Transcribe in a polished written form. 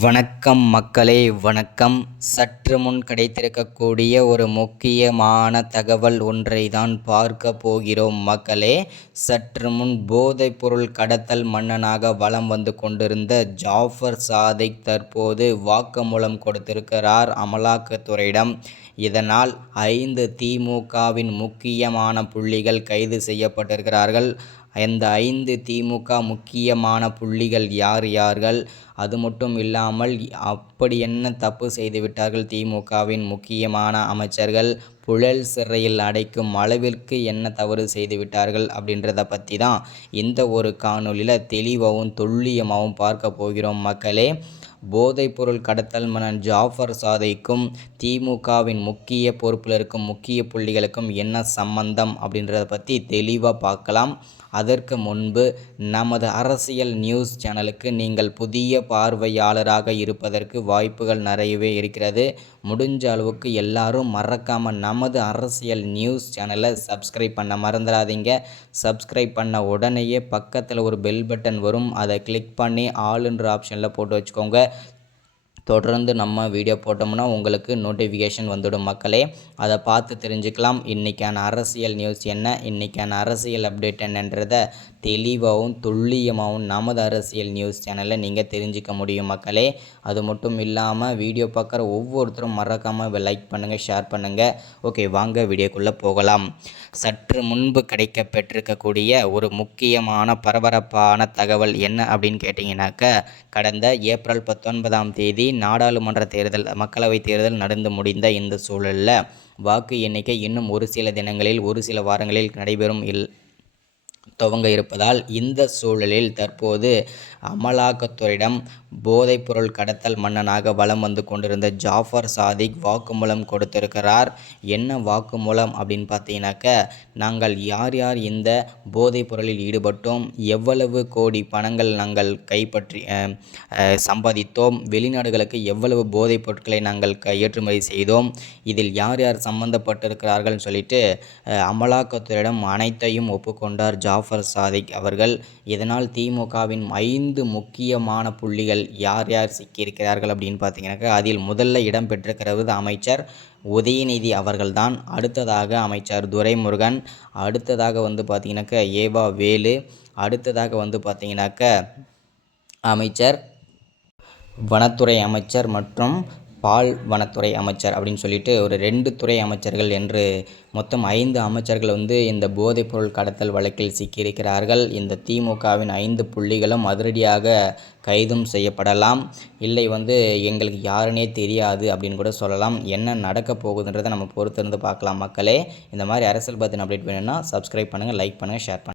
வணக்கம் மக்களே, வணக்கம். சற்று முன் கிடைத்திருக்கக்கூடிய ஒரு முக்கியமான தகவல் ஒன்றை தான் பார்க்க போகிறோம் மக்களே. சற்று முன் போதைப்பொருள் கடத்தல் மன்னனாக வலம் வந்து கொண்டிருந்த ஜாஃபர் சாதிக் தற்போது வாக்குமூலம் கொடுத்திருக்கிறார் அமலாக்கத்துறையிடம். இதனால் 5 திமுகவின் முக்கியமான புள்ளிகள் கைது செய்யப்பட்டிருக்கிறார்கள். இந்த 5 திமுக முக்கியமான புள்ளிகள் யார்கள்? அது மட்டும் இல்லாமல் அப்படி என்ன தப்பு செய்துவிட்டார்கள் திமுகவின் முக்கியமான அமைச்சர்கள்? புழல் சிறையில் அடைக்கும் அளவிற்கு என்ன தவறு செய்துவிட்டார்கள் அப்படின்றத பற்றி தான் இந்த ஒரு காணொலியில் தெளிவாகவும் துல்லியமாகவும் பார்க்க போகிறோம் மக்களே. போதைப்பொருள் கடத்தல் மன்னன் ஜாஃபர் சாதிக்கும் திமுகவின் முக்கிய பொறுப்பில் இருக்கும் முக்கிய புள்ளிகளுக்கும் என்ன சம்பந்தம் அப்படின்றத பற்றி தெளிவாக பார்க்கலாம். அதற்கு முன்பு நமது அரசியல் நியூஸ் சேனலுக்கு நீங்கள் புதிய பார்வையாளராக இருப்பதற்கு வாய்ப்புகள் நிறையவே இருக்கிறது. முடிஞ்ச அளவுக்கு எல்லாரும் மறக்காமல் நமது அரசியல் நியூஸ் சேனலை சப்ஸ்கிரைப் பண்ண மறந்துடாதீங்க. சப்ஸ்கிரைப் பண்ண உடனேயே பக்கத்தில் ஒரு பெல் பட்டன் வரும், அதை கிளிக் பண்ணி ஆளுன்ற ஆப்ஷனில் போட்டு வச்சுக்கோங்க. தொடர்ந்து நம்ம வீடியோ போட்டோம்னா உங்களுக்கு நோட்டிஃபிகேஷன் வந்துடும் மக்களே. அதை பார்த்து தெரிஞ்சுக்கலாம் இன்றைக்கான அரசியல் நியூஸ் என்ன, இன்றைக்கான அரசியல் அப்டேட் என்னன்றதை தெளிவாகவும் துல்லியமாகவும் நமது அரசியல் நியூஸ் சேனலில் நீங்கள் தெரிஞ்சுக்க முடியும் மக்களே. அது மட்டும் இல்லாமல் வீடியோ பார்க்குற ஒவ்வொருத்தரும் மறக்காமல் லைக் பண்ணுங்கள், ஷேர் பண்ணுங்கள். ஓகே, வாங்க வீடியோக்குள்ளே போகலாம். சற்று முன்பு கிடைக்கப்பெற்றிருக்கக்கூடிய ஒரு முக்கியமான பரபரப்பான தகவல் என்ன அப்படின்னு கேட்டிங்கனாக்கா, கடந்த ஏப்ரல் 19ஆம் தேதி நாடாளுமன்ற தேர்தல், மக்களவைத் தேர்தல் நடந்து முடிந்த இந்த சூழலில் வாக்கு எண்ணிக்கை இன்னும் ஒரு சில தினங்களில், ஒரு சில வாரங்களில் நடைபெறும் துவங்க இருப்பதால் இந்த சூழலில் தற்போது அமலாக்கத்துறையிடம் போதைப்பொருள் கடத்தல் மன்னனாக வலம் வந்து கொண்டிருந்த ஜாஃபர் சாதிக் வாக்குமூலம் கொடுத்திருக்கிறார். என்ன வாக்குமூலம் அப்படின்னு பார்த்தீங்கன்னாக்க, நாங்கள் யார் யார் இந்த போதைப் பொருளில் ஈடுபட்டோம், எவ்வளவு கோடி பணங்கள் நாங்கள் கைப்பற்றி சம்பாதித்தோம், வெளிநாடுகளுக்கு எவ்வளவு போதைப் பொருட்களை நாங்கள் ஏற்றுமதி செய்தோம், இதில் யார் யார் சம்பந்தப்பட்டிருக்கிறார்கள் சொல்லிட்டு அமலாக்கத்துறையிடம் அனைத்தையும் ஒப்புக்கொண்டார் ஜாஃபர் சாதிக் அவர்கள். இதனால் திமுகவின் 5 முக்கியமான புள்ளிகள் யார் யார் சிக்கியிருக்கிறார்கள் அப்படின்னு பார்த்தீங்கன்னாக்கா, அதில் முதல்ல இடம் பெற்றிருக்கிறது அமைச்சர் உதயநிதி அவர்கள்தான். அடுத்ததாக அமைச்சர் துரைமுருகன், அடுத்ததாக வந்து பார்த்திங்கனாக்கா ஏவா வேலு, அடுத்ததாக வந்து பார்த்திங்கனாக்கா அமைச்சர் வனத்துறை அமைச்சர் மற்றும் பால் வனத்துறை அமைச்சர் அப்படின்னு சொல்லிட்டு ஒரு 2 துறை அமைச்சர்கள் என்று மொத்தம் 5 அமைச்சர்கள் வந்து இந்த போதைப்பொருள் கடத்தல் வழக்கில் சிக்கியிருக்கிறார்கள். இந்த திமுகவின் 5 புள்ளிகளும் அதிரடியாக கைதும் செய்யப்படலாம். இல்லை வந்து எங்களுக்கு யாருன்னே தெரியாது அப்படின்னு கூட சொல்லலாம். என்ன நடக்க போகுதுன்றதை நம்ம பொறுத்திருந்து பார்க்கலாம் மக்களே. இந்த மாதிரி அரசியல் பற்றின அப்டேட் வேணும்னா சப்ஸ்கிரைப் பண்ணுங்கள், லைக் பண்ணுங்கள், ஷேர் பண்ணுங்கள்.